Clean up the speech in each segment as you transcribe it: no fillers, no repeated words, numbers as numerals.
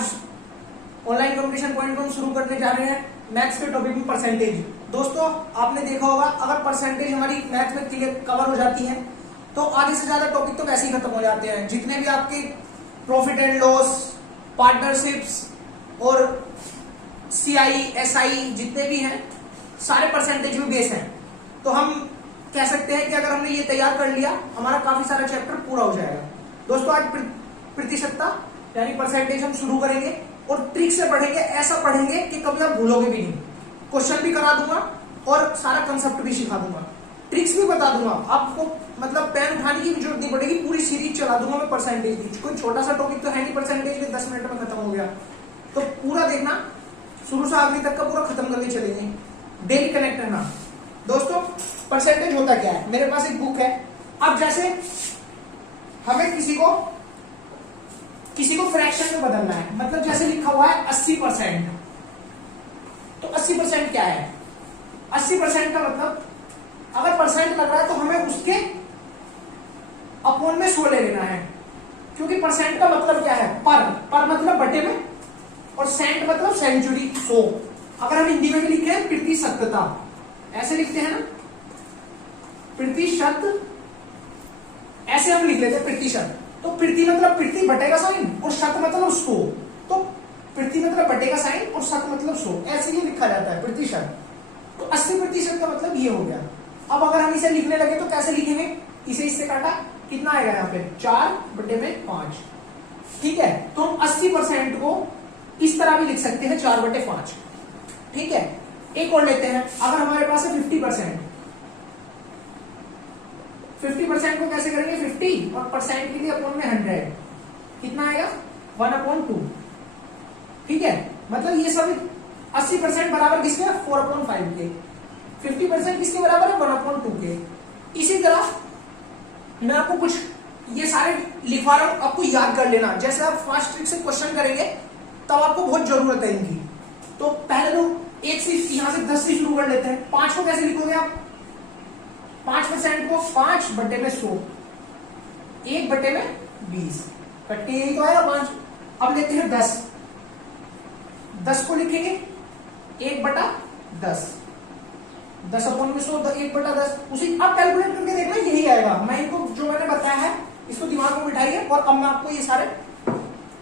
आज online communication point को हम शुरू करने जा रहे हैं मैथ्स के टॉपिक में परसेंटेज। दोस्तों आपने देखा होगा अगर परसेंटेज हमारी मैथ में क्लियर कवर हो जाती है तो आधे से ज्यादा टॉपिक तो वैसे ही खत्म हो जाते हैं। जितने भी आपके प्रॉफिट एंड लॉस, पार्टनरशिप्स और सीआई, एसआई जितने भी हैं सारे परसेंटेज में बेस हैं। तो हम कह सकते हैं कि अगर हमने ये तैयार कर लिया हमारा काफी सारा चैप्टर पूरा हो जाएगा। दोस्तों आज प्रतिशतता यानी परसेंटेज हम शुरू करेंगे और ट्रिक से पढ़ेंगे, ऐसा पढ़ेंगे कि कभी आप भूलोगे भी नहीं। क्वेश्चन भी करा दूंगा और सारा कंसेप्ट भी सिखा दूंगा, ट्रिक्स भी बता दूंगा आपको। मतलब पेन उठाने की भी जरूरत नहीं पड़ेगी, पूरी सीरीज चला दूंगा मैं परसेंटेज की। कोई छोटा सा टॉपिक तो है नहीं परसेंटेज में 10 मिनट में खत्म हो गया। तो पूरा देखना, शुरू से आखिरी तक का पूरा खत्म करके चलेंगे। डेली कनेक्ट रहना। दोस्तों परसेंटेज होता क्या है, मेरे पास एक बुक है। अब जैसे हमें किसी को फ्रैक्शन में बदलना है, मतलब जैसे लिखा हुआ है 80%, तो 80% क्या है? 80% का मतलब अगर परसेंट लग रहा है तो हमें उसके अपॉन में 100 ले लेना है, क्योंकि परसेंट का मतलब क्या है? पर मतलब बटे में, और सेंट मतलब सेंचुरी, 100। अगर हम हिंदी में भी लिखे हैं प्रतिशतता, ऐसे लिखते हैं ना, प्रतिशत, ऐसे हम लिख लेते हैं प्रतिशत। तो प्रति मतलब प्रति बटेगा साइन और शत मतलब 100। तो प्रति मतलब बटेगा साइन और शत मतलब 100, ऐसे ही लिखा जाता है प्रतिशत। तो 80% का मतलब ये हो गया। अब अगर हम इसे लिखने लगे तो कैसे लिखेंगे? इसे इससे काटा, कितना आएगा यहाँ पे? 4/5। ठीक है, तो हम 80% को इस तरह भी लिख सकते हैं 4/5। ठीक है, एक और लेते हैं। अगर हमारे पास है 50%, 50% को कैसे करेंगे? 50 और परसेंट के लिए अपॉन में 100, कितना आएगा? 1/2। ठीक है, मतलब ये सब 80% बराबर किसके? 4/5 के। 50% किसके बराबर है? 1/2 के। इसी तरह मैं आपको कुछ ये सारे लिखवा रहा हूं, आपको याद कर लेना। जैसे आप फास्ट ट्रिक से क्वेश्चन करेंगे तब आपको बहुत जरूरत है इनकी। तो पहले तो 1 से यहां से 10 से शुरू कर लेते हैं। 5 को कैसे लिखोगे आप? 5% को 5/100, 1/20, कट्टी यही तो आएगा 5। अब लेते हैं 10, 10 को लिखेंगे 1/10, 10/100, 1/10। उसी अब कैलकुलेट करके देखना, यही आएगा। मैं इनको जो मैंने बताया है इसको दिमाग में बिठाइए और अब मैं आपको ये सारे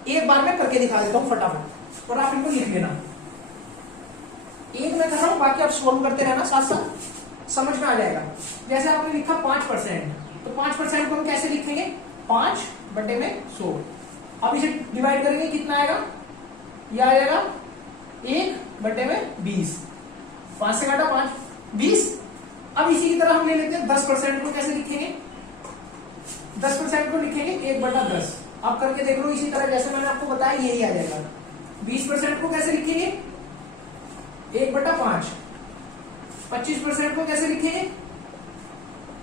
एक बार में करके दिखा देता हूं फटाफट, और आप इनको लिख लेना। एक मैं कर रहा हूं, बाकी आप सॉल्व करते रहना साथ साथ, समझ में आ जाएगा। जैसे आपने लिखा 5%, तो 5% को हम कैसे लिखेंगे? 5/100। अब इसे डिवाइड करेंगे, कितना आएगा? यह आ जाएगा 1/20। 5 से काटा 5, 20। अब इसी की तरह हम ले लेते हैं 10% को कैसे लिखेंगे? 10% को लिखेंगे 1/10। अब करके देख लो इसी तरह जैसे मैंने आपको बताया, यही आ जाएगा। 20% को कैसे लिखेंगे? 1/5। 25% को कैसे लिखेंगे?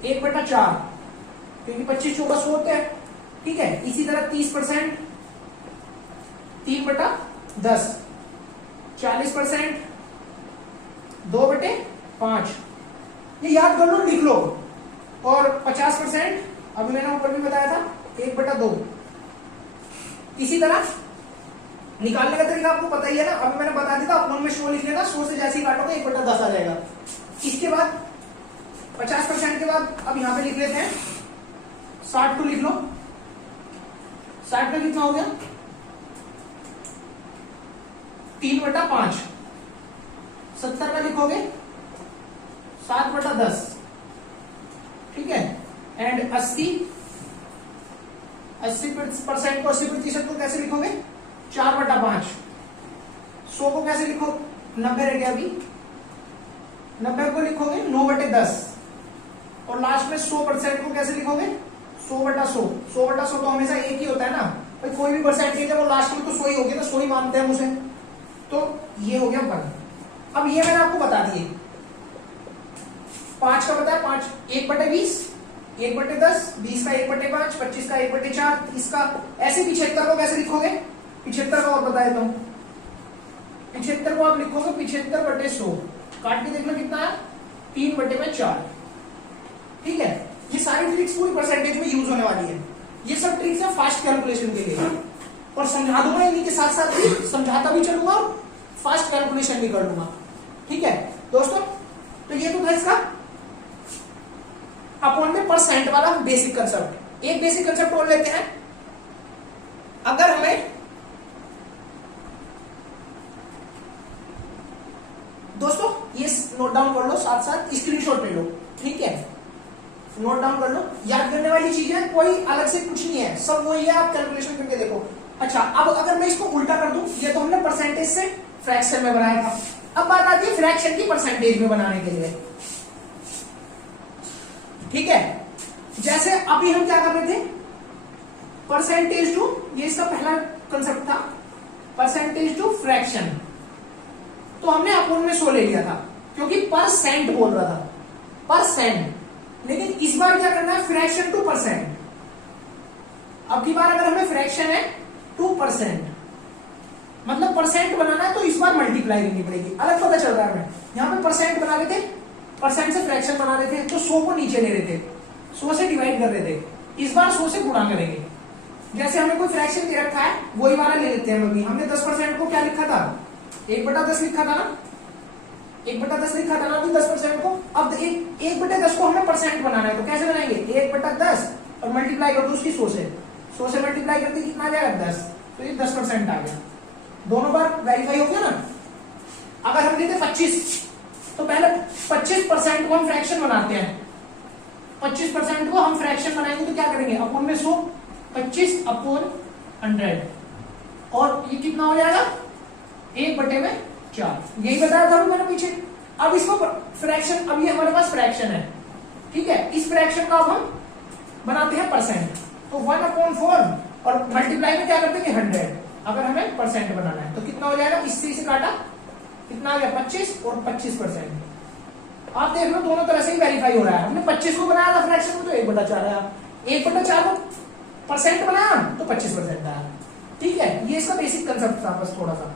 1/4, क्योंकि 25 चौका 100 होते हैं। ठीक है, इसी तरह 30% 3/10, 40% 2/5। ये याद कर लो, लिख लो। और 50% अभी मैंने ऊपर भी बताया था 1/2। इसी तरह निकालने का तरीका आपको पता ही है ना, अभी मैंने बता दिया था। अपॉन में 100 लिख लेना, 100 से जैसे ही काटोगे 1/10 आ जाएगा। इसके बाद 50% के बाद अब यहां पे लिख लेते हैं 60 को लिख लो। 60 का कितना हो गया? 3/5। 70 का लिखोगे 7/10। ठीक है, एंड 80% को 80% को कैसे लिखोगे? 4/5। 100 को कैसे लिखो? 90 रह गया अभी, 90 को लिखोगे 9/10। और लास्ट में 100% को कैसे लिखोगे? 100/100। 100/100 तो हमेशा एक ही होता है ना भाई, कोई भी परसेंटेज है वो लास्ट में तो 100 ही होगी ना, 100 ही मानते हैं उसे। तो ये हो गया 1। अब ये मैंने आपको बता दिए। 5 का बताया 5, 1/20, 1/10, 20 का 1/5, 25 का 1/4, 30 का ऐसे। 75 को कैसे लिखोगे? 75 का और बता देता हूं। 75 को आप लिखोगे 75/100, काट के देखना कितना है? 3/4। ठीक है, ये सारी ट्रिक्स पूरी परसेंटेज में यूज होने वाली है। ये सब ट्रिक्स है फास्ट कैलकुलेशन के लिए। और समझा दूंगा, इन्हीं के साथ साथ भी समझाता भी चलूंगा और फास्ट कैलकुलेशन भी कर लूंगा। ठीक है दोस्तों, तो ये तो था इसका अपॉन में परसेंट वाला बेसिक कंसेप्ट। एक बेसिक कंसेप्ट और लेते हैं। अगर हमें दोस्तों ये नोट डाउन कर लो, साथ साथ स्क्रीनशॉट ले लो। ठीक है, नोट डाउन कर लो, याद करने वाली चीजें कोई अलग से कुछ नहीं है, सब वही है, आप कैलकुलेशन करके देखो। अच्छा, अब अगर मैं इसको उल्टा कर दूं, ये तो हमने परसेंटेज से फ्रैक्शन में बनाया था, अब बात आती है फ्रैक्शन की परसेंटेज में बनाने के लिए। ठीक है, जैसे अभी हम क्या कर रहे थे, परसेंटेज टू, ये इसका पहला कंसेप्ट था, परसेंटेज टू फ्रैक्शन, तो हमने अपोन में 100 ले लिया था क्योंकि परसेंट बोल रहा था, परसेंट। लेकिन इस बार क्या करना है, फ्रैक्शन टू परसेंट। अब की बार अगर हमें फ्रैक्शन है 2%, मतलब परसेंट बनाना है, तो इस बार मल्टीप्लाई करनी पड़ेगी। अलग पता चल रहा है हमें, यहां पे परसेंट बना रहे थे, परसेंट से फ्रैक्शन बना रहे थे, तो 100 को नीचे ले रहे थे, 100 से डिवाइड कर रहे थे। इस बार 100 से गुणा करेंगे। जैसे हमें कोई फ्रैक्शन दे रखा है, वही वाला ले लेते हैं। अभी हमने 10% को क्या लिखा था, 1/10 लिखा था ना, 1/10 लिखा था ना अभी 10% को। अब 1/10 को हमें परसेंट बनाना है, तो कैसे बनाएंगे, 1/10 और मल्टीप्लाई कर दो उसकी 100 से, 100 से मल्टीप्लाई करते कितना आ जाएगा, 10, तो ये 10% आ गया। दोनों बार वेरीफाई हो गया ना। अगर हम देते 25, तो पहले 25% को हम फ्रैक्शन बनाते हैं, 25% को हम फ्रैक्शन बनाएंगे, तो क्या करेंगे, अपोन में 100, 25/100, और ये कितना हो जाएगा, 1/4। यही बताया था मैंने पीछे। अब इसको फ्रैक्शन, अब ये हमारे पास फ्रैक्शन है, ठीक है, इस फ्रैक्शन का अब हम बनाते हैं परसेंट, तो 1/4 और मल्टीप्लाई में क्या करते हैं 100। अगर हमें परसेंट बनाना है तो कितना हो जाएगा, इससे इसे काटा, कितना आ गया 25 और 25%। आप देख लो दोनों तरह से ही वेरीफाई हो रहा है। हमने 25 को बनाया था फ्रैक्शन में, तो 1/4 आया, 1/4 को परसेंट बनाया तो 25% आया। ठीक है, ये इसका बेसिक कंसेप्ट था बस थोड़ा सा।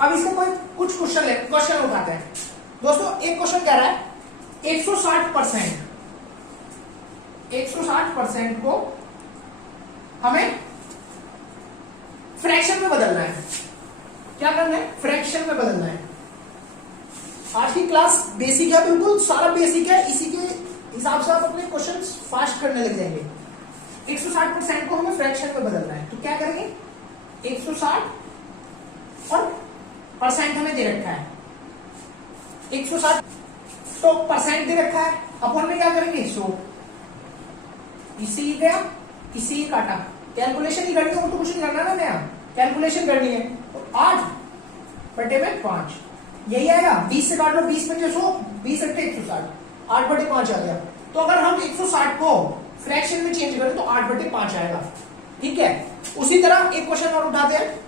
अब इसमें कोई कुछ क्वेश्चन उठाते हैं दोस्तों। एक क्वेश्चन कह रहा है 160% को हमें फ्रैक्शन में बदलना है। क्या करना है, फ्रैक्शन में बदलना है। आज की क्लास बेसिक है, बिल्कुल सारा बेसिक है, इसी के हिसाब से आप अपने क्वेश्चंस फास्ट करने लग जाएंगे। 160% को हमें फ्रैक्शन में बदलना है, तो क्या करेंगे, 160 और परसेंट हमें दे रखा है 160, तो परसेंट दे रखा है, अपन में क्या करेंगे 100, इसी ही गया, इसी ही काटा, कैलकुलेशन ही करनी है, तो कुछ नहीं करना ना, नया कैलकुलेशन करनी है। तो 8/5 यही आएगा, 20 से काट लो, 20 में 100, 20 × 160, 8/5 आ गया। तो अगर हम 160 को फ्रैक्शन में चेंज करें तो 8/5 आएगा। ठीक है, उसी तरह एक क्वेश्चन और उठाते हैं,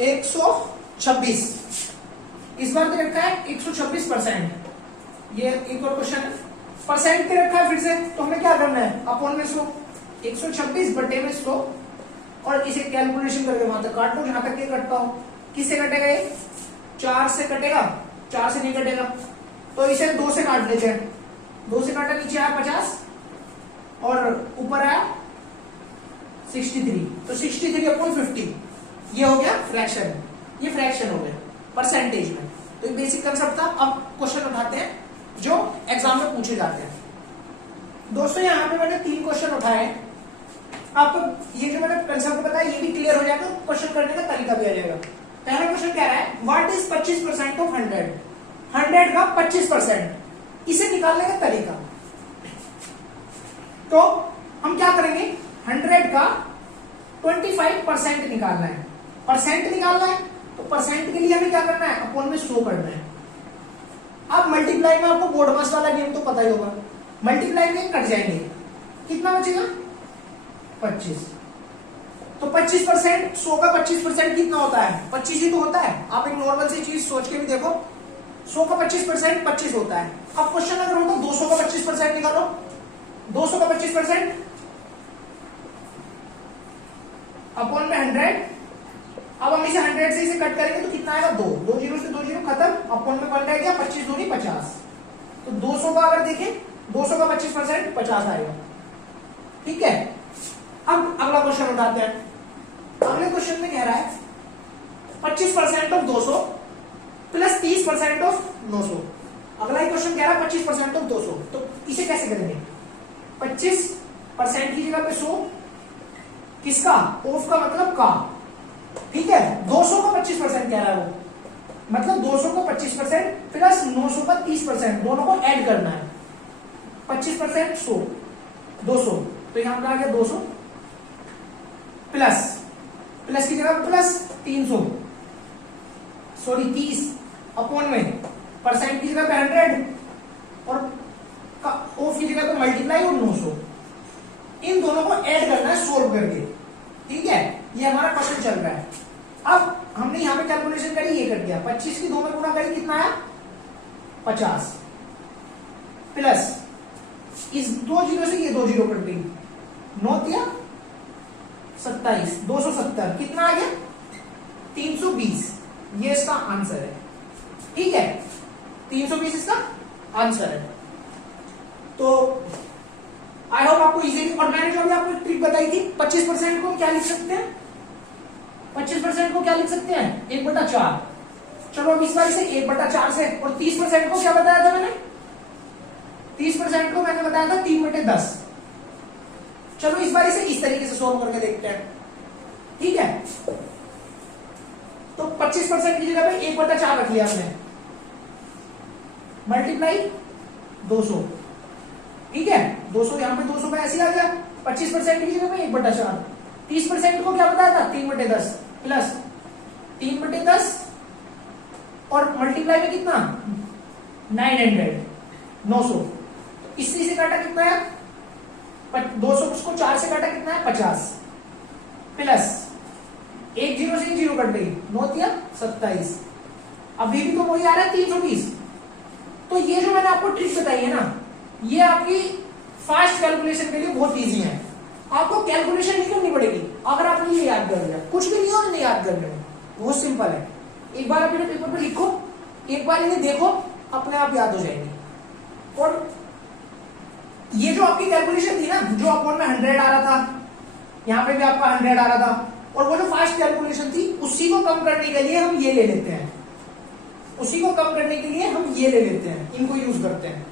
126, इस बार दे रखा है 126%। ये एक और क्वेश्चन है, परसेंट दे रखा है फिर से, तो हमें क्या करना है, अपोन में 100, 126/100, और इसे कैलकुलेशन करके वहां तक काट लो जहां तक ये कटता हो। किससे कटेगा ये, 4 से कटेगा, 4 से नहीं कटेगा, तो इसे 2 से काट लेते हैं। 2 से काटा, नीचे आया 50 और ऊपर आया 63, तो 63/50 ये हो गया फ्रैक्शन, ये फ्रैक्शन हो गया परसेंटेज में। तो ये बेसिक कंसेप्ट था। अब क्वेश्चन उठाते हैं जो एग्जाम में पूछे जाते हैं। दोस्तों यहाँ पे मैंने 3 क्वेश्चन उठाए, आपको ये जो मैंने कंसेप्ट बताया ये भी क्लियर हो जाएगा, क्वेश्चन करने का तरीका भी आ जाएगा। पहला क्वेश्चन कह रहा है व्हाट इज 25% ऑफ 100, 100 का 25%, इसे निकालने का तरीका। तो हम क्या करेंगे, 100 का 25% निकालना है, परसेंट निकालना है, तो परसेंट के लिए हमें क्या करना है, अपोन में 100 करना है। अब मल्टीप्लाई में आपको बोर्ड मास वाला गेम तो पता ही होगा, मल्टीप्लाई में कट जाएंगे, कितना बचेगा 25। तो 25%, 100 का 25% कितना होता है, 25 ही तो होता है। आप एक नॉर्मल सी चीज सोच के भी देखो, 100 का 25% 25 होता है। अब क्वेश्चन अगर होता 200 का 25% निकालो, 200 का 25% अपॉन में 100। अब हम इसे 100 से इसे कट करेंगे तो कितना आएगा, 2, 2 जीरो से 2 जीरो खत्म, अपॉन में 1 रह गया, 25 दूनी 50। तो 200 का अगर देखें, 200 का 25% 50 आएगा। ठीक है, अब अगला क्वेश्चन उठाते हैं। अगले क्वेश्चन में कह रहा है 25% ऑफ 200 प्लस 30% ऑफ 900। अगला क्वेश्चन कह रहा है 25% ऑफ 200, तो इसे कैसे करेंगे? 25% की जगह पे 100, किसका? ऑफ का मतलब का, ठीक है। 200 का 25% कह रहा है वो, मतलब 200 को 25% प्लस 900 का 30%, दोनों को ऐड करना है। 25% 100 200, तो यहां पर आ गया 200 प्लस की जगह प्लस 300, सॉरी 30 अपॉन में परसेंट की जगह पे 100 और ऑफ की जगह पे मल्टीप्लाई और 900, इन दोनों को ऐड करना है सोल्व करके, ठीक है। ये हमारा क्वेश्चन चल रहा है। अब हमने यहां पे कैलकुलेशन करी, ये कर दिया। 25 की 2 में गुणा करी, कितना आया? 50 प्लस इस 2 जीरो से ये 2 जीरो कट गई, 9 दिया 27, 270, कितना आ गया? 320। ये इसका आंसर है, ठीक है। 320 इसका आंसर है। तो आई होप आपको इजीली, और मैंने जो अभी आपको ट्रिक बताई थी, 25% को क्या लिख सकते हैं? 25% को क्या लिख सकते हैं? 1/4। चलो अब इस बार से 1/4 से, और 30% को क्या बताया था मैंने? 30% को मैंने बताया था 3/10। चलो इस बार इसे इस तरीके से सोल्व करके देखते हैं, ठीक है। तो 25% की जगह पे 1/4 रख लिया हमने, मल्टीप्लाई 200, ठीक है। 200 यहां पे 200 का ऐसे आ गया। 25% की जगह पे 1/4, 30% को क्या बताया था? 3/10 प्लस 3/10 और मल्टीप्लाई में कितना? 900। इससे इसे काटा, कितना है? 200 उसको 4 से काटा, कितना है? 50 प्लस 1 जीरो से 1 जीरो कट गई, 9 दिया 27। अभी भी तो वही आ रहा है 320। तो ये जो मैंने आपको ट्रिक बताई है ना, ये आपकी फास्ट कैलकुलेशन के लिए बहुत इजी है। आपको कैलकुलेशन नहीं करनी पड़ेगी अगर आपने ये याद कर लिया, कुछ भी नहीं और नहीं याद करने में, बहुत सिंपल है। एक बार आप इन्हें पेपर पे लिखो, एक बार इन्हें देखो, अपने आप याद हो जाएंगे। और ये जो आपकी कैलकुलेशन थी ना, जो अपॉन में 100 आ रहा था, यहां पे भी आपका 100 आ रहा था, और वो जो फास्ट कैलकुलेशन थी, उसी को कम करने के लिए हम ये ले लेते हैं, उसी को कम करने के लिए हम ये ले लेते हैं, इनको यूज करते हैं।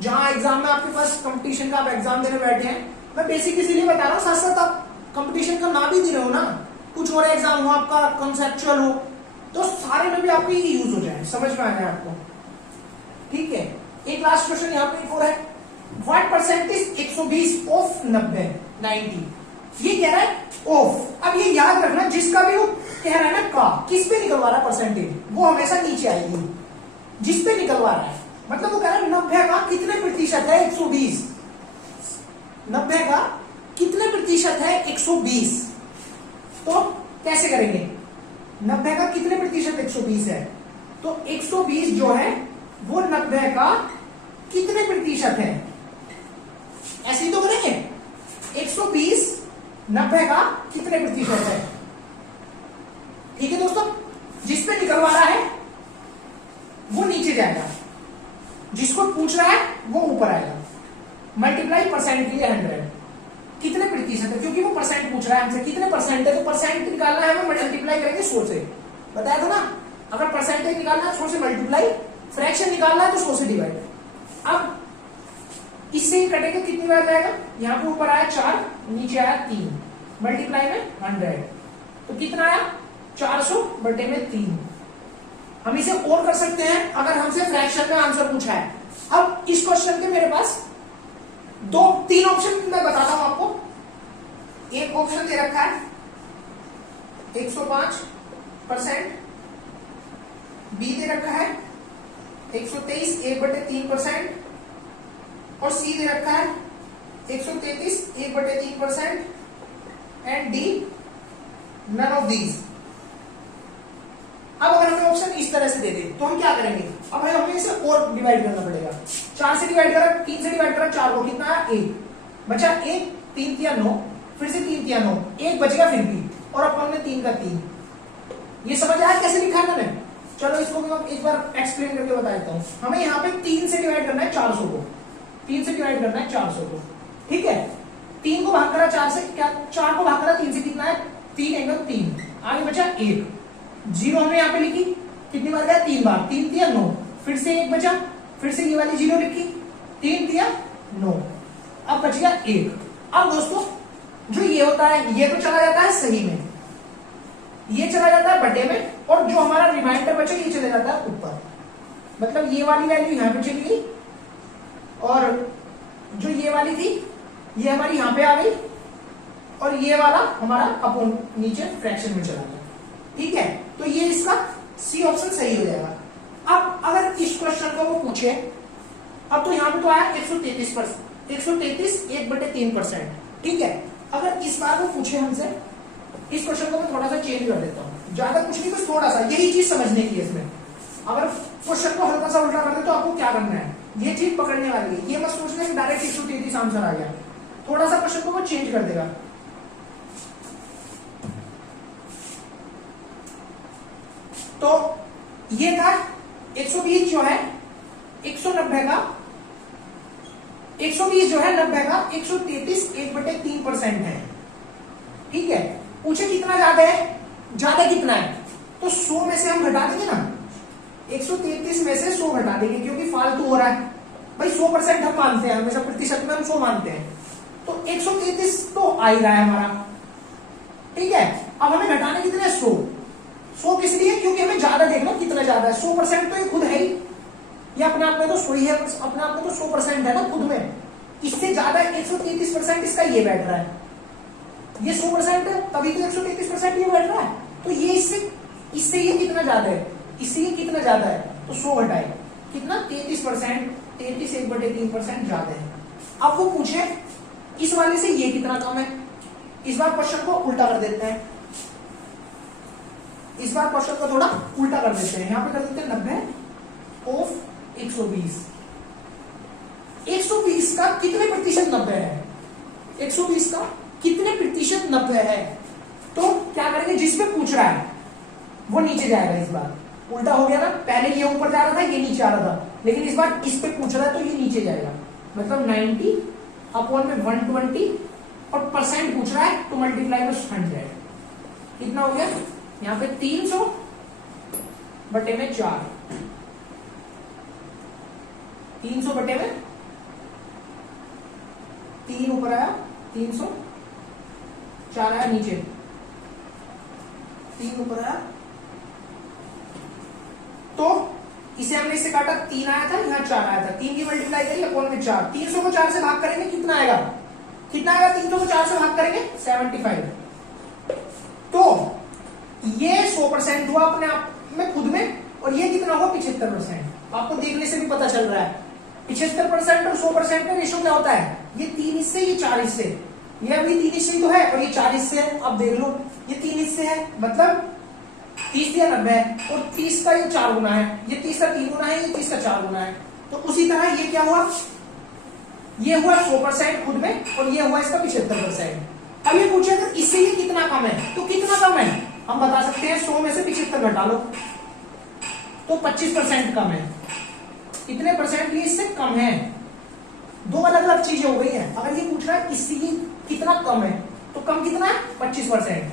जहां एग्जाम में आपके पास कंपटीशन का आप एग्जाम देने बैठे हैं, मैं बेसिक इसीलिए बता रहा हूं, साथ साथ आप कंपटीशन का ना भी दे रहे हो ना, कुछ और एग्जाम हो आपका, कंसेप्चुअल हो, तो सारे में भी आपको ये यूज हो जाए, समझ में आ जाए आपको, ठीक है। एक लास्ट क्वेश्चन यहाँ पे एक और है, व्हाट परसेंटेज 120 ऑफ 90? ये कह रहा है ऑफ। अब ये याद रखना, जिसका भी वो कह रहा है ना का, किस पे निकलवा रहा है परसेंटेज, वो हमेशा नीचे आएगी। जिस पे निकलवा रहा है, मतलब वो कह रहा है 90 का कितने प्रतिशत है 120, 90 का कितने प्रतिशत है 120। तो कैसे करेंगे? 90 का कितने प्रतिशत 120 है, तो 120 जो है वो 90 का कितने प्रतिशत है, ऐसे ही तो करेंगे। 120 90 का कितने प्रतिशत है, ठीक है दोस्तों। जिस पे निकलवा रहा है वो नीचे जाएगा, जिसको पूछ रहा है वो ऊपर आएगा। मल्टीप्लाई परसेंट के लिए 100, कितने प्रतिशत है, क्योंकि वो परसेंट पूछ रहा है हमसे, कितने परसेंट है, तो परसेंट निकालना है, हमें मल्टीप्लाई करेंगे 100 से, बताया था ना। अगर परसेंटेज निकालना है 100 से मल्टीप्लाई, फ्रैक्शन निकालना है तो 100 से डिवाइड। अब इससे ही कटेगा, कितनी बार जाएगा, यहां पे ऊपर आया 4, नीचे आया 3, मल्टीप्लाई में 100, तो कितना आया 400 बटे में 3। हम इसे और कर सकते हैं अगर हमसे फ्रैक्शन में आंसर पूछा है। अब इस क्वेश्चन के मेरे पास 3 ऑप्शन मैं बताता हूं आपको। एक ऑप्शन दे रखा है 105%, बी दे रखा है 123 1/3%, और सी दे रखा है 133 1/3%, and D none of these. अब अगर हमें ऑप्शन इस तरह से दे दे तो हम क्या करेंगे? अब हमें इसे और डिवाइड करना पड़ेगा। 4 से डिवाइड करा, 3 से डिवाइड करा, 4 को कितना है 1 बचा, 1 3 तिया 9, फिर से 3 तिया 9, 1 बचेगा फिर भी, और अपन में 3 का 3। ये समझ आया कैसे लिखा है मैंने? चलो इसको मैं एक बार एक्सप्लेन करके बता देता हूं। हमें यहाँ पे 3 से डिवाइड करना है 400 को, 3 से डिवाइड करना है 400 को, ठीक है। 3 को भाग करा 4 से, क्या 4 को भाग करा 3 से, कितना है 3 एंगल 3, आगे बचा 1, जीरो हमने यहाँ पे लिखी, कितनी बार गया 3 बार, 3 दिया 9, फिर से 1 बचा, फिर से ये वाली जीरो लिखी, 3 दिया 9, अब बच गया 1। अब दोस्तों जो ये होता है ये तो चला जाता है सही में, ये चला जाता है बटे में, और जो हमारा रिमाइंडर बचे ये चले जाता है ऊपर, मतलब ये वाली वैल्यू यहाँ पे चली गई और जो ये वाली थी ये हमारी यहाँ पे आ गई और ये वाला हमारा अपोन नीचे फ्रैक्शन में चला गया। ठीक है, तो ये इसका सी ऑप्शन सही हो जाएगा। अब अगर इस क्वेश्चन को वो पूछे, अब तो यहाँ पे तो आया 133%, 133 1/3%। ठीक है, अगर इस बार वो पूछे हमसे, इस क्वेश्चन को मैं थोड़ा सा चेंज कर देता हूँ, ज्यादा कुछ नहीं, बस थोड़ा सा यही चीज समझने की है इसमें। अगर क्वेश्चन को हल्का सा उल्टा कर दे तो आपको क्या करना है, ये चीज पकड़ने वाली है, ये मत सोचना कि डायरेक्ट 133 आंसर आ गया, थोड़ा सा क्वेश्चन को वो चेंज कर देगा। तो ये था 120 जो है 190 का, 120 जो है 90 का 133 1/3% है। ठीक है, पूछे कितना ज्यादा है, ज्यादा कितना है, तो 100 में से हम घटा देंगे ना, 133 में से 100 घटा देंगे क्योंकि फालतू हो रहा है भाई, 100% हम मानते हैं, हमेशा प्रतिशत में हम 100 मानते हैं, तो 133 तो आ ही रहा है हमारा। ठीक है, अब हमें घटाने कितने 100 किस लिए, क्योंकि हमें ज्यादा देखना कितना ज्यादा है, 100% तो ये खुद है ही, ये अपने आप में तो 100 ही है, अपने आप में तो 100% है ना खुद में, इससे ज्यादा 133% इसका ये बैठ रहा है, ये 100% है तभी तो 133% ये बैठ रहा है, तो ये इससे ये कितना ज्यादा है, इससे ये कितना ज्यादा है, तो 100 घटाए कितना 33%, 33 1/3% ज्यादा है। अब वो पूछे इस वाले से ये कितना कम है, इस बार क्वेश्चन को उल्टा कर देते हैं, इस बार क्वेश्चन को थोड़ा उल्टा कर देते हैं, यहां पे कर देते हैं 90 ऑफ 120, 120 का कितने प्रतिशत 90 है, 120 का कितने प्रतिशत 90 है, तो क्या करेंगे, जिस पे पूछ रहा है वो नीचे जाएगा, इस बार उल्टा हो गया ना, पहले ये ऊपर जा रहा था ये नीचे आ रहा था, लेकिन इस बार इस पे पूछ रहा है तो ये नीचे जाएगा, मतलब 90 अपॉन में 120 और परसेंट पूछ रहा है तो मल्टीप्लाई में 100, कितना हो गया यहाँ पे 300 बटे में 4, 300 बटे में 3 ऊपर आया, 300 4 आया नीचे, 3 ऊपर आया, तो इसे हमने इससे काटा 3 आया था, यहाँ 4 आया था, 3 की मल्टीप्लाई करिए अपॉन में 4, 300 को 4 से भाग करेंगे कितना आएगा, कितना आएगा, 300 को 4 से भाग करेंगे 75, तो ये 100% हुआ अपने आप में खुद में, और ये कितना हुआ 75%। आपको देखने से भी पता चल रहा है 75% और 100% में रेशो क्या होता है, ये 3 हिस्से ये 4 हिस्से, ये अभी 3 हिस्से तो है और ये 4 हिस्से है, अब देख लो ये 3 हिस्से है, मतलब 30 या 90 है, और 30 का ये 4 गुना है, ये 30 का 3 गुना है, ये 30 का 4 गुना है, तो उसी तरह ये क्या हुआ, ये हुआ 100% खुद में और ये हुआ इसका 75%। अब ये पूछे अगर इससे ये कितना कम है, तो कितना कम है हम बता सकते हैं, 100 में से 75 घटा लो तो 25% कम है, कितने परसेंट ये इससे कम है, दो अलग अलग चीजें हो गई है। अगर ये पूछ रहा है इससे ये कितना कम है तो कम कितना है 25%,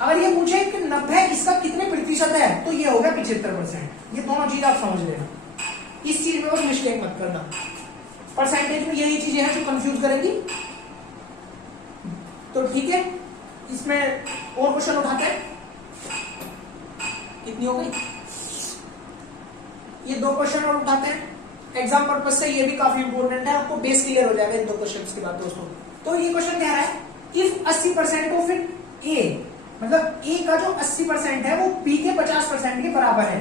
अगर ये पूछे कि 90 इसका कितने प्रतिशत है तो ये हो गया 75%। ये दोनों चीज आप समझ लेना, इस चीज में बस मिस्टेक मत करना, परसेंटेज में यही चीजें हैं जो कंफ्यूज करेंगी। तो ठीक है, इसमें और क्वेश्चन उठाते हैं, कितनी हो गई, ये 2 क्वेश्चन और उठाते हैं एग्जाम पर्पज से, ये भी काफी इंपॉर्टेंट है, आपको बेस क्लियर हो जाएगा इन 2 क्वेश्चन के बाद दोस्तों। तो ये क्वेश्चन कह रहा है इफ 80% ऑफ ए, मतलब ए का जो 80% है वो बी के 50% के बराबर है।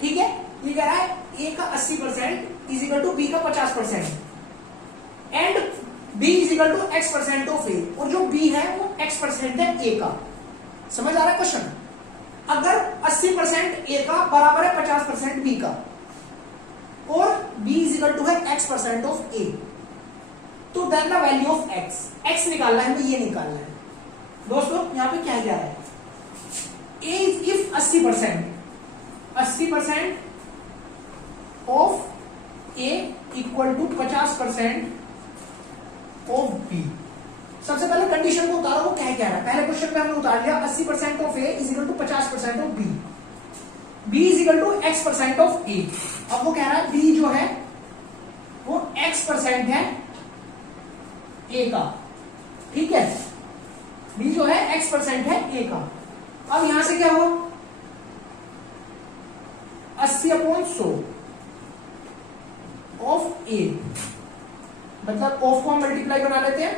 ठीक है, ये कह रहा है ए का 80% इज इक्वल टू बी का 50% and B is equal to x% of A, और जो बी है वो x% है ए का। समझ आ रहा है क्वेश्चन, अगर 80% ए का बराबर है 50% बी का और b इज इक्वल टू है x% ऑफ ए, तो then the value of x निकालना है, हमें ये निकालना है दोस्तों। यहां पे क्या क्या है, a if 80% of a equal to 50% of b, सबसे पहले कंडीशन को उतारो, वो क्या कह रहा है। पहले क्वेश्चन में हमने उतार लिया 80% of A is equal to 50% of B, B is equal to x% of A. अब वो कह रहा है बी जो है वो x% है ए का, ठीक है, बी जो है x% है ए का। अब यहां से क्या हुआ, 80/100 ऑफ ए, मतलब ऑफ को हम मल्टीप्लाई बना लेते हैं,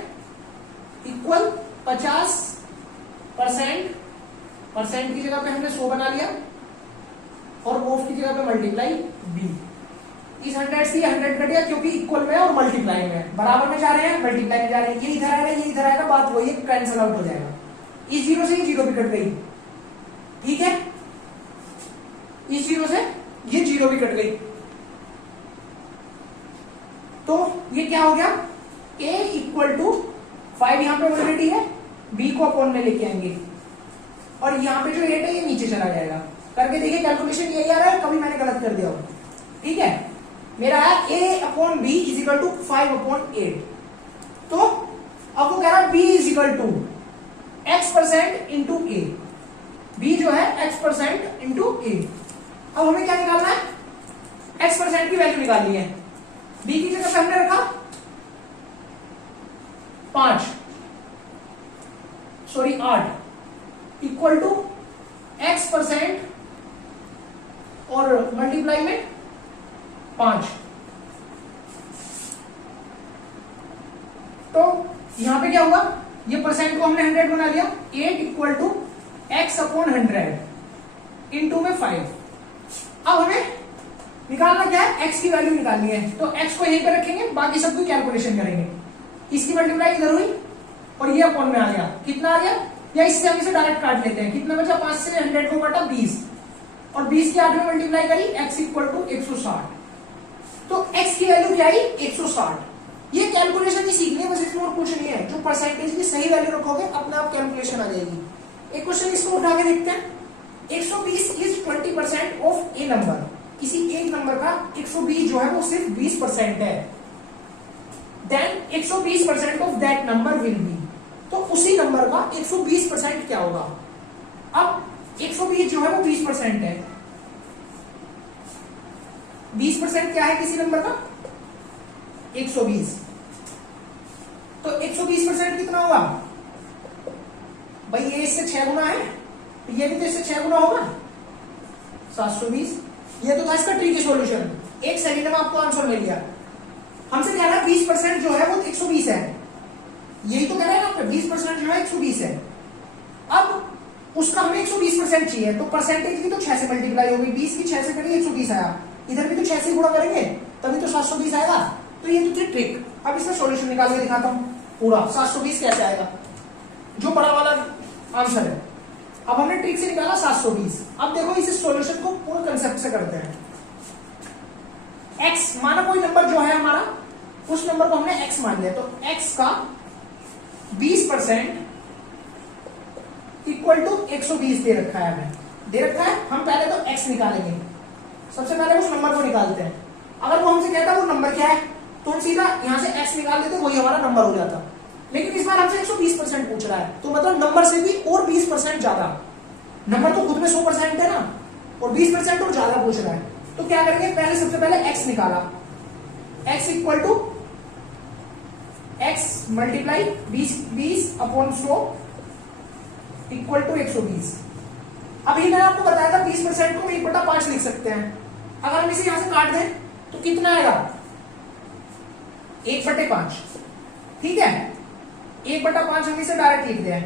इक्वल 50%, परसेंट की जगह पे हमने 100 बना लिया, और ऑफ की जगह पे मल्टीप्लाई बी। इस 100 से 100 कट गया क्योंकि इक्वल में और मल्टीप्लाई में, बराबर में जा रहे हैं, मल्टीप्लाई में जा रहे हैं, ये इधर आएगा, ये इधर आएगा, बात वही है, कैंसिल आउट हो जाएगा। इस जीरो से ये जीरो भी कट गई, ठीक है, इस जीरो से ये जीरो भी कट गई। तो ये क्या हो गया, a इक्वल टू 5 यहां पे ऑलरेडी है, b को अपॉन में लेके आएंगे, और यहां पे जो 8 है ये नीचे चला जाएगा। करके देखिए कैलकुलेशन यही आ रहा है, कभी मैंने गलत कर दिया हो, ठीक है। मेरा है a/b इज इक्वल टू 5/8। तो अब वो कह रहा है b is equal to x% into A, b जो है x% इंटू ए। अब हमें क्या निकालना है, x% की वैल्यू निकालनी है। b की जगह पे हमने रखा 8 इक्वल टू x% और मल्टीप्लाई में 5। तो यहां पे क्या हुआ, ये परसेंट को हमने 100 बना लिया, 8 इक्वल टू x/100 इंटू में 5। अब हमें निकालना क्या है, x की वैल्यू निकालनी है, तो x को यहीं पे रखेंगे, बाकी सब की कैलकुलेशन करेंगे। इसकी मल्टीप्लाई इधर हुई और ये अपॉन में आ गया, कितना आ गया, या इससे हम इसे डायरेक्ट काट लेते हैं, कितना बचा, 5 से 100 को काटा 20, और 20 की 8 में मल्टीप्लाई करी, x इक्वल टू 160। तो x की वैल्यू क्या आई, 160। ये कैलकुलेशन ही सीखनी है, बस इसमें और कुछ नहीं है। जो परसेंटेज की सही वैल्यू रखोगे अपने आप कैलकुलेशन आ जाएगी। एक क्वेश्चन इसको उठा के देखते हैं। 120 इज 20% ऑफ ए नंबर, किसी एक नंबर का 120 जो है वो सिर्फ 20% है, then 120% of that number will be. तो उसी नंबर का 120% क्या होगा। अब 120 जो है वो 20% है, 20% क्या है किसी नंबर का, 120। तो 120% कितना होगा भाई, ये इससे 6 गुना है, तो ये भी तो इससे 6 गुना होगा, 720। ये तो था इसका ट्रिकी सॉल्यूशन, एक सेकंड में आपको आंसर मिल गया। हमसे कह रहा है 20% जो है वो 120 है, यही तो कह रहा है ना आपको, 20% जो है 120 है। अब उसका हमें 120% चाहिए, तो परसेंटेज की तो 6 से मल्टीप्लाई होगी, 20 की 6 से करेंगे 120 आया, इधर भी तो 6 से गुणा करेंगे तभी तो 720 आएगा। तो ये तो थी ट्रिक। अब इसका सॉल्यूशन निकाल के दिखाता हूं पूरा, 720 कैसे आएगा, जो बड़ा वाला आंसर है। अब हमने ट्रिक से निकाला 720। अब देखो इस सॉल्यूशन को पूरा कंसेप्ट से करते हैं। x माना कोई नंबर जो है हमारा, उस नंबर को हमने x मान लिया, तो x का 20% इक्वल टू 120 दे रखा है, हमें दे रखा है। हम पहले तो x निकालेंगे, सबसे पहले उस नंबर को निकालते हैं। अगर वो हमसे कहता है वो नंबर क्या है, तो हम सीधा यहां से x निकाल देते, वही हमारा नंबर हो जाता। लेकिन इस बार हमसे 120% पूछ रहा है, तो मतलब नंबर से भी और 20% ज्यादा। नंबर तो खुद में 100% है ना, और 20% और ज्यादा पूछ रहा है। तो क्या करेंगे, पहले सबसे पहले x निकाला, x equal to x multiply 20/100 equal to 120। अभी मैंने आपको बताया था 20% को 1/5 लिख सकते हैं। अगर हम इसे यहां से काट दें तो कितना आएगा, 1/5, ठीक है। 1/5 हम इसे डायरेक्ट लिख दें।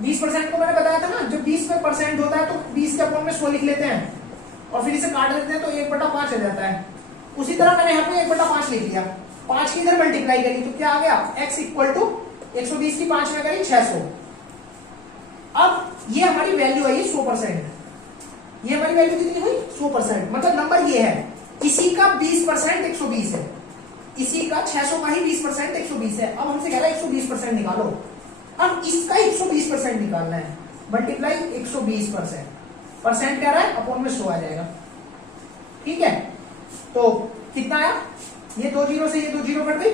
20% को मैंने बताया था ना, जब 20 में परसेंट होता है तो 20 के अपॉन में 100 लिख लेते हैं और फिर इसे काट देते हैं तो 1/5 आ जाता है। उसी तरह मैंने यहाँ पे 1/5 लिख लिया, 5 की इधर मल्टीप्लाई करी तो क्या आ गया, x इक्वल टू 120 की 5 में करी 600। अब ये हमारी वैल्यू आई 100%। ये हमारी वैल्यू कितनी हुई, 100%। मतलब नंबर ये है, इसी का 20% 120 है, इसी का 600 का ही 20% 120 है। अब हमसे कह रहा है 120% निकालो। अब इसका 120% निकालना है, मल्टीप्लाई 120%, परसेंट कह रहा है, अपॉन में 100 आ जाएगा, ठीक है। तो कितना आया, ये 2 जीरो से ये 2 जीरो कट गई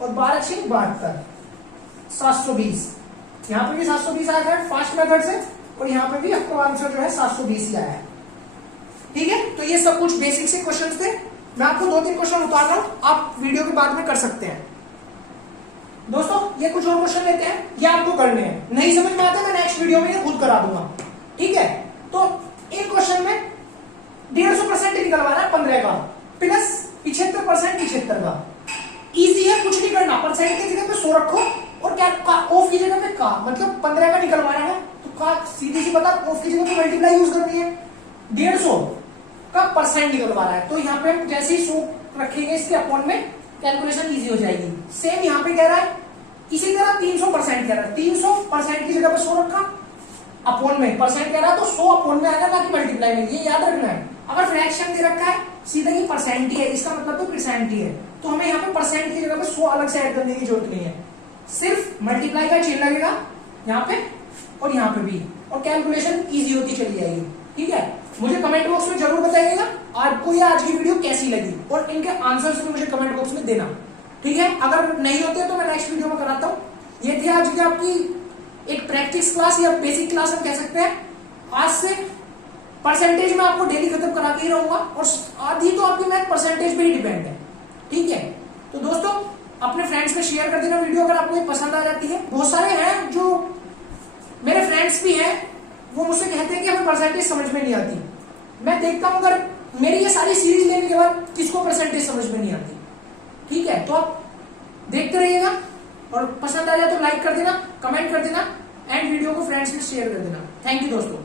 और 12 6 72, 720। यहाँ पे भी 720 आया था फास्ट मेथड से, और यहाँ पे भी आपका आंसर जो है 720 ही आया है। ठीक है, तो ये सब कुछ बेसिक से क्वेश्चन थे। मैं आपको 2-3 क्वेश्चन उतार रहा हूं, आप वीडियो के बाद में कर सकते हैं। दोस्तों ये कुछ और क्वेश्चन लेते हैं, ये आपको करने हैं, नहीं समझ में आते मैं नेक्स्ट वीडियो में ये खुद करा दूंगा। ठीक है, तो एक क्वेश्चन में 150% निकलवाना है 15 का, प्लस 75% 75 का। इजी है, कुछ नहीं करना, परसेंट की जगह पे 100 रखो, और क्या ऑफ की जगह पे का, मतलब 15 का निकलवाना है तो का सीधी सी बता, ऑफ की जगह पे मल्टीप्लाई यूज करनी है। 150 का परसेंट निकलवा रहा है, तो यहाँ पे हम जैसे ही 100 रखेंगे इसके अपॉन में, कैलकुलेशन इजी हो जाएगी। सेम यहाँ पे कह रहा है, इसी तरह 300% कह रहा है, 300% की जगह पे 100 रखा, अपॉन में परसेंट कह रहा है तो 100 अपॉन में आएगा, ना कि मल्टीप्लाई में, ये याद रखना है। अगर फ्रैक्शन दे रखा है सीधा ही परसेंट ही है, इसका मतलब तो परसेंट ही है, तो हमें यहाँ पे परसेंट की जगह पे 100 अलग से ऐड करने की जरूरत नहीं है, सिर्फ मल्टीप्लाई का चिन्ह लगेगा यहाँ पे और यहाँ पे भी, और कैलकुलेशन इजी होती चली जाएगी। ठीक है, मुझे कमेंट बॉक्स में जरूर बताइएगा आपको ये आज की वीडियो कैसी लगी, और इनके आंसर्स भी मुझे कमेंट बॉक्स में देना। ठीक है, अगर नहीं होते तो मैं नेक्स्ट वीडियो में कराता हूँ। ये थी आज की आपकी एक प्रैक्टिस क्लास या बेसिक क्लास हम कह सकते हैं। आज से परसेंटेज में आपको डेली खत्म करा के ही रहूंगा, और आधी तो आपकी मैथ परसेंटेज पे ही डिपेंड है। ठीक है, तो दोस्तों अपने फ्रेंड्स में शेयर कर देना वीडियो अगर आपको ये पसंद आ जाती है। बहुत सारे हैं जो मेरे फ्रेंड्स भी हैं, वो मुझसे कहते हैं कि हमें परसेंटेज समझ में नहीं आती। मैं देखता हूं अगर मेरी ये सारी सीरीज लेने के बाद किसको परसेंटेज समझ में नहीं आती। ठीक है, तो आप देखते रहिएगा, और पसंद आ जाए तो लाइक कर देना, कमेंट कर देना, एंड वीडियो को फ्रेंड्स में शेयर कर देना। थैंक यू दोस्तों।